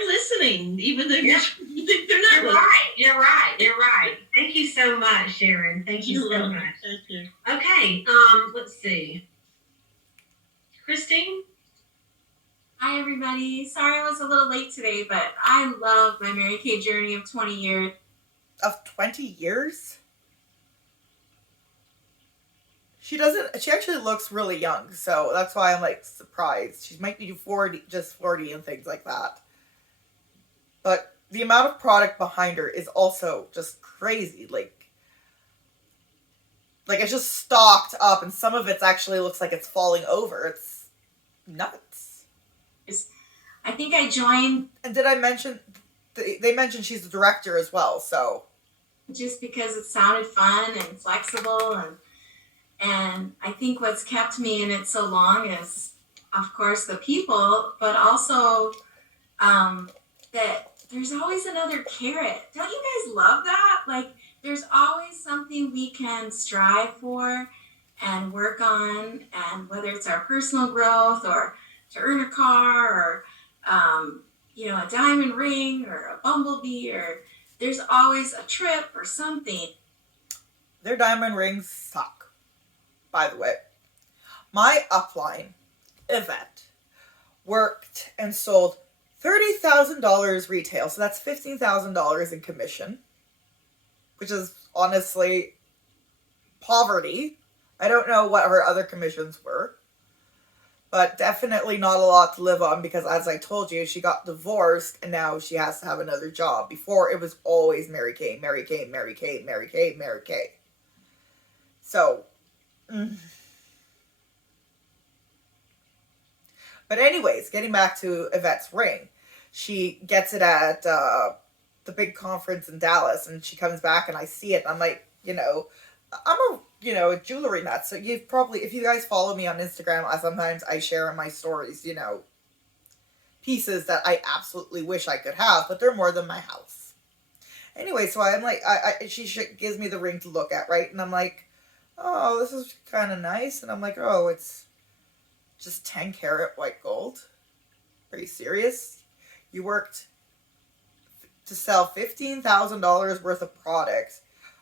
listening, even though you think they're not. You're right. Thank you so much, Sharon. Thank you so much. Thank you. Okay, let's see. Christine? Hi, everybody. Sorry I was a little late today, but I love my Mary Kay journey of 20 years. Of 20 years? She actually looks really young, so that's why I'm, like, surprised. She might be 40 and things like that. But the amount of product behind her is also just crazy. Like it's just stocked up, and some of it actually looks like it's falling over. It's nuts. I think I joined... And did I mention... They mentioned she's the director as well, so... Just because it sounded fun and flexible, and I think what's kept me in it so long is, of course, the people, but also that there's always another carrot. Don't you guys love that? Like, there's always something we can strive for and work on, and whether it's our personal growth or to earn a car or, a diamond ring or a bumblebee, or there's always a trip or something. Their diamond rings suck, by the way. My upline, Yvette, worked and sold $30,000 retail, so that's $15,000 in commission, which is honestly poverty. I don't know what her other commissions were, but definitely not a lot to live on because, as I told you, she got divorced and now she has to have another job. Before, it was always Mary Kay, Mary Kay, Mary Kay, Mary Kay, Mary Kay. So, But anyways, getting back to Yvette's ring, she gets it at the big conference in Dallas, and she comes back and I see it, and I'm like, I'm a jewelry nut, so you've probably, if you guys follow me on Instagram, sometimes I share in my stories, pieces that I absolutely wish I could have, but they're more than my house. Anyway, so I'm like, she gives me the ring to look at, right? And I'm like, oh, this is kind of nice. And I'm like, oh, it's just 10 karat white gold. Are you serious? You worked to sell $15,000 worth of product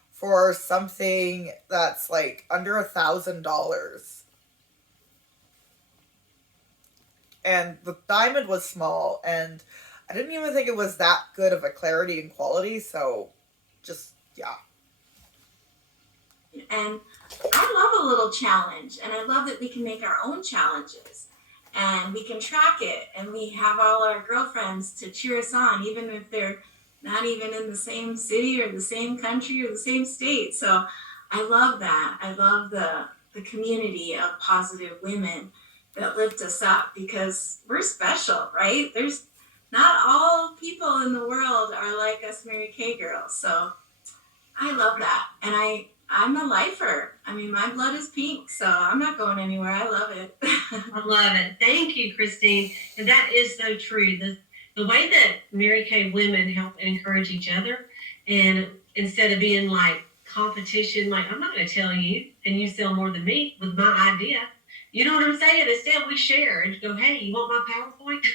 for something that's like under $1,000. And the diamond was small, and I didn't even think it was that good of a clarity and quality, so just, yeah. And I love a little challenge, and I love that we can make our own challenges, and we can track it, and we have all our girlfriends to cheer us on, even if they're not even in the same city or the same country or the same state. So I love that. I love the community of positive women that lift us up, because we're special, right? There's not all people in the world are like us Mary Kay girls. So I love that. And I'm a lifer. I mean, my blood is pink, so I'm not going anywhere. I love it. I love it. Thank you, Christine. And that is so true. The way that Mary Kay women help encourage each other, and instead of being like competition, like, I'm not going to tell you and you sell more than me with my idea. You know what I'm saying? Instead, we share and go, hey, you want my PowerPoint?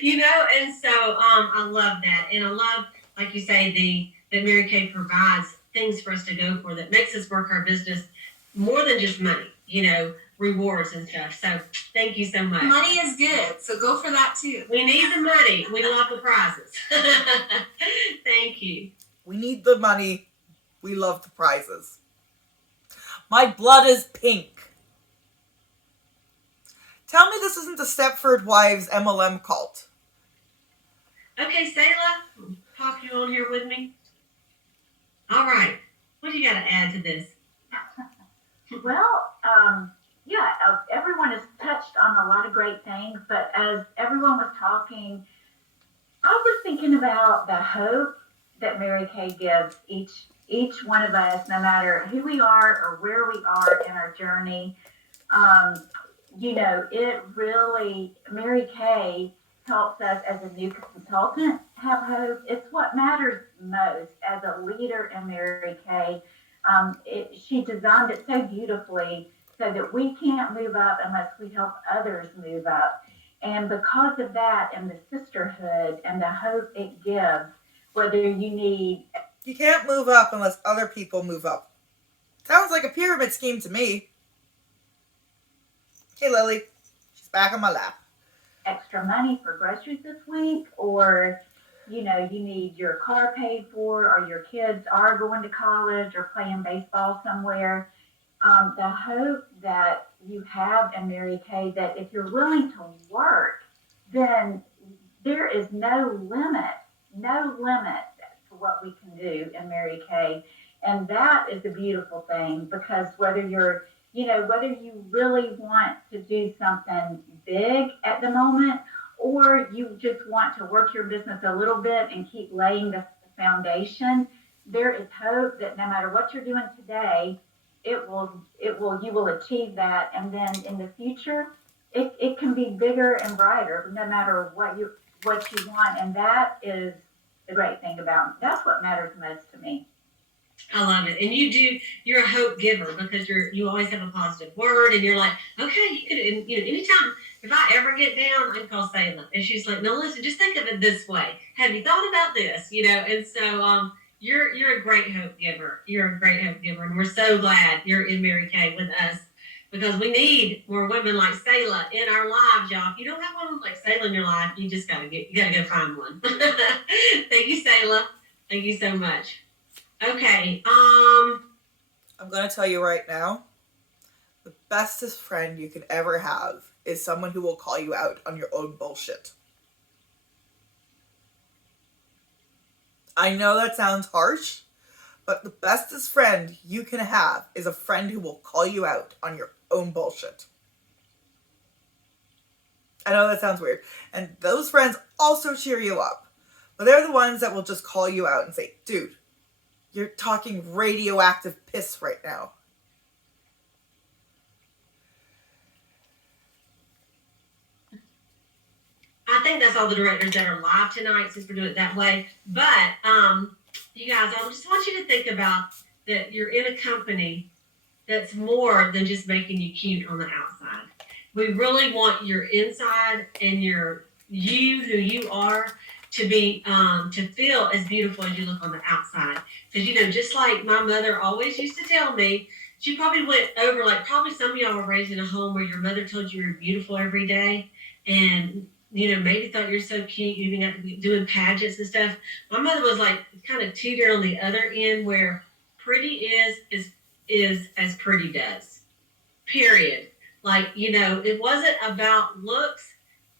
You know? And so I love that. And I love, like you say, that Mary Kay provides things for us to go for that makes us work our business more than just money, you know, rewards and stuff. So thank you so much. Money is good, so go for that too. We need the money. We love the prizes. Thank you. We need the money. We love the prizes. My blood is pink. Tell me this isn't the Stepford Wives MLM cult. Okay, Selah, pop you on here with me. All right. What do you got to add to this? Well, everyone has touched on a lot of great things, but as everyone was talking, I was thinking about the hope that Mary Kay gives each one of us, no matter who we are or where we are in our journey. It really, Mary Kay helps us as a new consultant have hope. It's what matters most as a leader in Mary Kay. She designed it so beautifully so that we can't move up unless we help others move up. And because of that and the sisterhood and the hope it gives, whether you can't move up unless other people move up. Sounds like a pyramid scheme to me. Hey, Lily. She's back on my lap. Extra money for groceries this week, or you need your car paid for, or your kids are going to college or playing baseball somewhere. The hope that you have in Mary Kay, that if you're willing to work, then there is no limit to what we can do in Mary Kay. And that is a beautiful thing, because whether you really want to do something big at the moment, or you just want to work your business a little bit and keep laying the foundation, there is hope that no matter what you're doing today, you will achieve that. And then in the future, it can be bigger and brighter, no matter what you want. And that is the great thing about it. That's what matters most to me. I love it. And you're a hope giver, because you always have a positive word, and you're like, okay, you could, and, anytime, if I ever get down, I can call Selah. And she's like, no, listen, just think of it this way. Have you thought about this? And so, you're a great hope giver. You're a great hope giver. And we're so glad you're in Mary Kay with us, because we need more women like Selah in our lives, y'all. If you don't have one like Selah in your life, you just gotta go find one. Thank you, Selah. Thank you so much. Okay, I'm going to tell you right now, the bestest friend you can ever have is someone who will call you out on your own bullshit. I know that sounds harsh, but the bestest friend you can have is a friend who will call you out on your own bullshit. I know that sounds weird. And those friends also cheer you up, but they're the ones that will just call you out and say, dude, you're talking radioactive piss right now. I think that's all the directors that are live tonight, since we're doing it that way. But, you guys, I just want you to think about that you're in a company that's more than just making you cute on the outside. We really want your inside and who you are, to be to feel as beautiful as you look on the outside. Because just like my mother always used to tell me, she probably went over, like, probably some of y'all were raised in a home where your mother told you were beautiful every day, and maybe thought you're so cute, you even got to be doing pageants and stuff. My mother was like kind of tutored on the other end, where pretty is as pretty does, period. Like, it wasn't about looks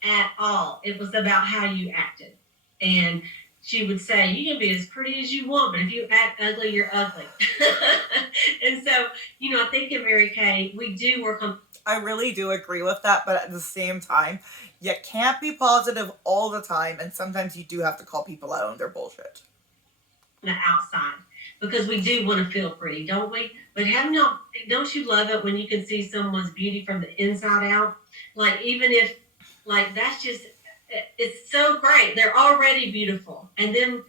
at all. It was about how you acted. And she would say, you can be as pretty as you want, but if you act ugly, you're ugly. And And so, I think in Mary Kay, we do work on. I really do agree with that, but at the same time, you can't be positive all the time, and sometimes you do have to call people out on their bullshit. The outside, because we do want to feel pretty, don't we? But don't you love it when you can see someone's beauty from the inside out? Like, even if, like, that's just, it's so great. They're already beautiful. And then,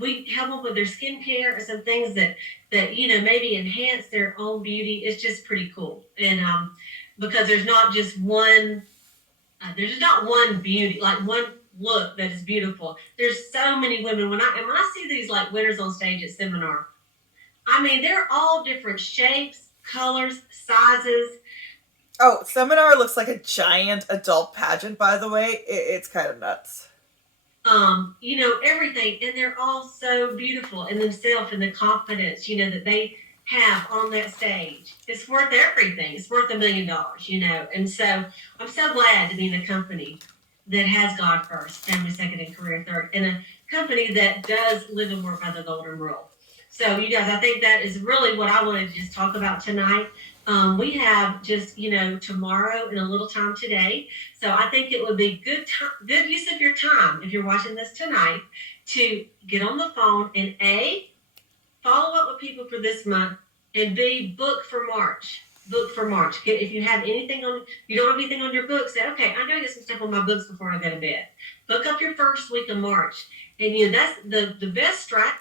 we help them with their skincare and some things that maybe enhance their own beauty. It's just pretty cool. And because there's not just one beauty, like one look that is beautiful. There's so many women. When I see these like winners on stage at seminar, I mean, they're all different shapes, colors, sizes. Oh, seminar looks like a giant adult pageant, by the way. It's kind of nuts. Everything, and they're all so beautiful in themselves and the confidence, that they have on that stage. It's worth everything. It's worth $1 million, And so I'm so glad to be in a company that has God first, family second, and career third, and a company that does live and work by the golden rule. So you guys, I think that is really what I wanted to just talk about tonight. We have just, tomorrow and a little time today. So I think it would be good use of your time, if you're watching this tonight, to get on the phone and A, follow up with people for this month, and B, book for March. Book for March. If you don't have anything on your books, say, okay, I gotta get some stuff on my books before I go to bed. Book up your first week of March. And that's the best strat.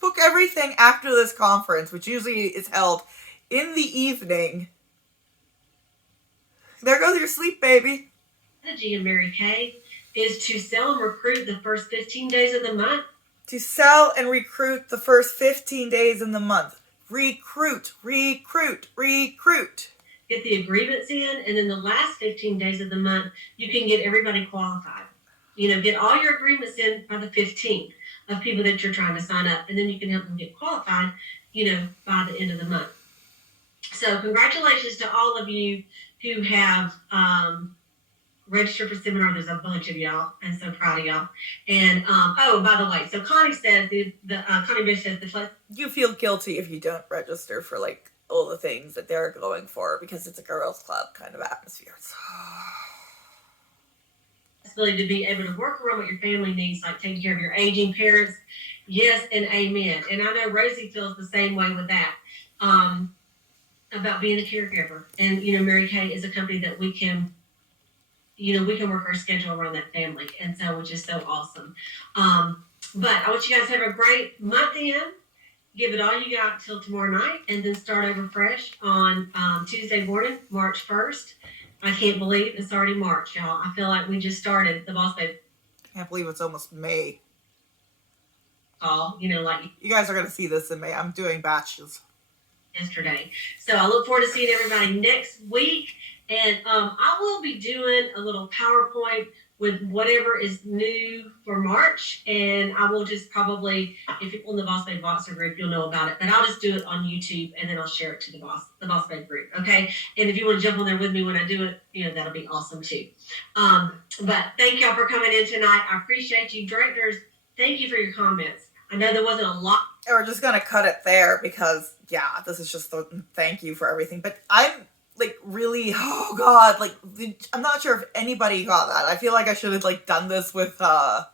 Book everything after this conference, which usually is held in the evening. There goes your sleep, baby. Strategy in Mary Kay is to sell and recruit the first 15 days of the month. To sell and recruit the first 15 days in the month. Recruit. Get the agreements in, and then the last 15 days of the month, you can get everybody qualified. Get all your agreements in by the 15th of people that you're trying to sign up, and then you can help them get qualified, by the end of the month. So congratulations to all of you who have registered for seminar. There's a bunch of y'all. I'm so proud of y'all. And by the way, so Connie says Connie Bish says you feel guilty if you don't register for like all the things that they're going for because it's a girls' club kind of atmosphere. Ability to be able to work around what your family needs, like taking care of your aging parents. Yes and amen. And I know Rosie feels the same way with that. About being a caregiver. And Mary Kay is a company that we can work our schedule around that family, and so, which is so awesome. But I want you guys to have a great month in. Give it all you got till tomorrow night, and then start over fresh on Tuesday morning, March 1st. I can't believe it's already March, y'all. I feel like we just started the Boss Babe. Can't believe it's almost May. Call, like you guys are gonna see this in May. I'm doing batches yesterday. So I look forward to seeing everybody next week. And I will be doing a little PowerPoint with whatever is new for March. And I will just probably, if you're on the Boss Babe Boxer group, you'll know about it. But I'll just do it on YouTube, and then I'll share it to the Boss Babe group. Okay. And if you want to jump on there with me when I do it, that'll be awesome too. But thank y'all for coming in tonight. I appreciate you. Directors, thank you for your comments. I know there wasn't a lot. We're just going to cut it there because, this is just a thank you for everything. But I'm, really, oh, God, I'm not sure if anybody got that. I feel like I should have, done this with the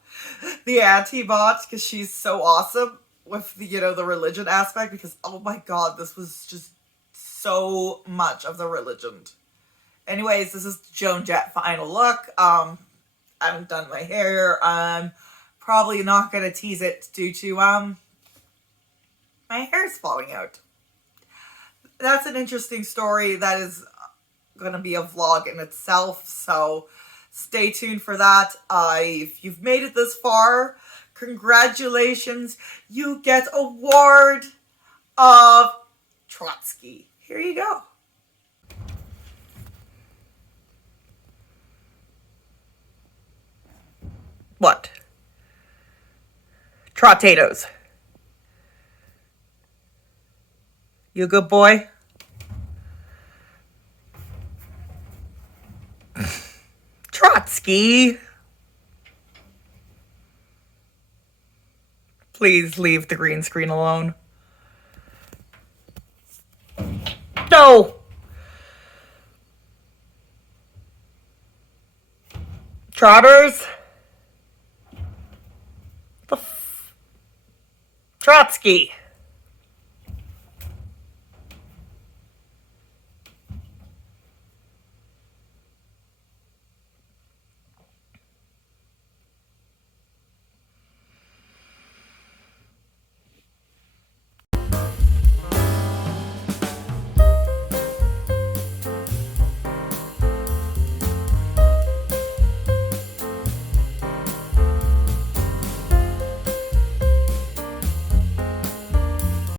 Antibot because she's so awesome with the, the religion aspect because, oh, my God, this was just so much of the religion. Anyways, this is Joan Jett final look. I haven't done my hair. I'm probably not going to tease it due to, my hair's falling out. That's an interesting story. That is going to be a vlog in itself, so stay tuned for that. If you've made it this far, congratulations. You get award of Trotsky. Here you go. What? Trottatoes. You a good boy? Trotsky. Please leave the green screen alone. So, Trotters, Trotsky.